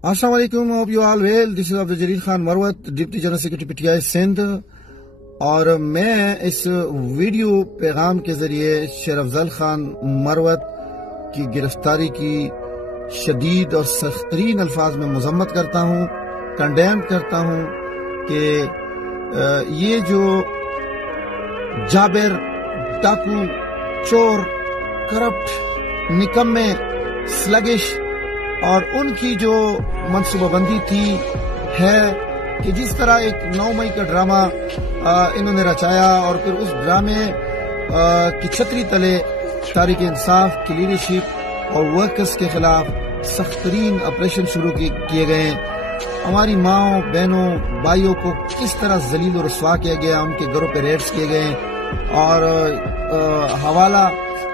Assalamu alaikum, hope you all well. This is Abdul Jalil Khan Marwat, Deputy General Secretary PTI Sindh. और मैं इस video पैगाम के जरिए शेर अफजल खान मरवत की गिरफ्तारी की शदीद और सख्त तरीन अल्फाज में मजम्मत करता हूँ, कंडेम करता हूँ कि ये जो जाबिर, डाकू, चोर, करप्ट, निकम्मे, स्लगिश और उनकी जो मनसूबाबंदी थी है कि जिस तरह एक 9 मई का ड्रामा इन्होंने रचाया और फिर उस ड्रामे की छतरी तले तहरीक इंसाफ की लीडरशिप और वर्कर्स के खिलाफ सख्त तरीन ऑपरेशन शुरू किए गए। हमारी माओ, बहनों, भाइयों को किस तरह जलील और रसवा किया गया, उनके घरों पे रेड्स किए गए और हवाला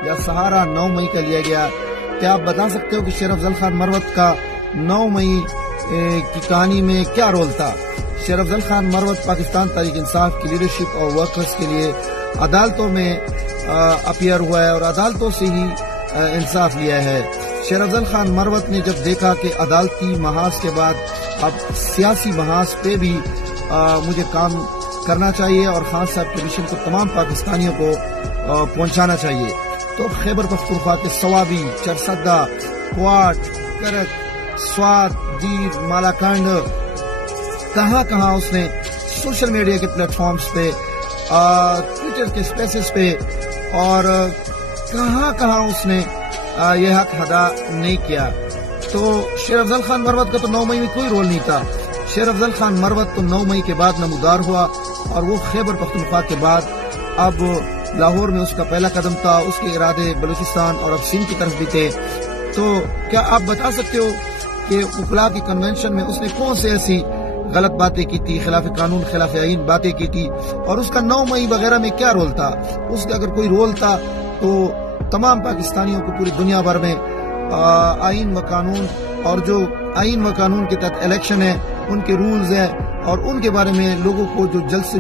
या सहारा 9 मई का लिया गया। क्या आप बता सकते हो कि शेर अफजल खान मरवत का 9 मई की कहानी में क्या रोल था? शेर अफजल खान मरवत पाकिस्तान तहरीक इंसाफ की लीडरशिप और वर्कर्स के लिए अदालतों में अपीयर हुआ है और अदालतों से ही इंसाफ लिया है। शेर अफजल खान मरवत ने जब देखा कि अदालती महाज के बाद अब सियासी महाज पे भी मुझे काम करना चाहिए और खान साहब के मिशन को तमाम पाकिस्तानियों को पहुंचाना चाहिए, तो खैबर पख्तूनख्वा के सवाबी, चरसद्दा, क्वाट, करक, स्वात, दीर, मालाकांड, कहाँ उसने सोशल मीडिया के प्लेटफॉर्म्स पे, ट्विटर के स्पेसेस पे और कहाँ उसने यह हक अदा नहीं किया। तो शेर अफजल खान मरवत का तो 9 मई में कोई रोल नहीं था। शेर अफजल खान मरवत तो 9 मई के बाद नमूदार हुआ और वो खैबर पख्तूनख्वा के बाद अब लाहौर में उसका पहला कदम था। उसके इरादे बलूचिस्तान और अब सिंध की तरफ भी थे। तो क्या आप बता सकते हो कि उकला की कन्वेंशन में उसने कौन से ऐसी गलत बातें की थी, खिलाफ कानून, खिलाफ आईन बातें की थी और उसका 9 मई वगैरह में क्या रोल था? उसका अगर कोई रोल था तो तमाम पाकिस्तानियों को पूरी दुनिया भर में आईन व कानून और जो आईन व कानून के तहत इलेक्शन है, उनके रूल्स हैं और उनके बारे में लोगों को जो जल्द से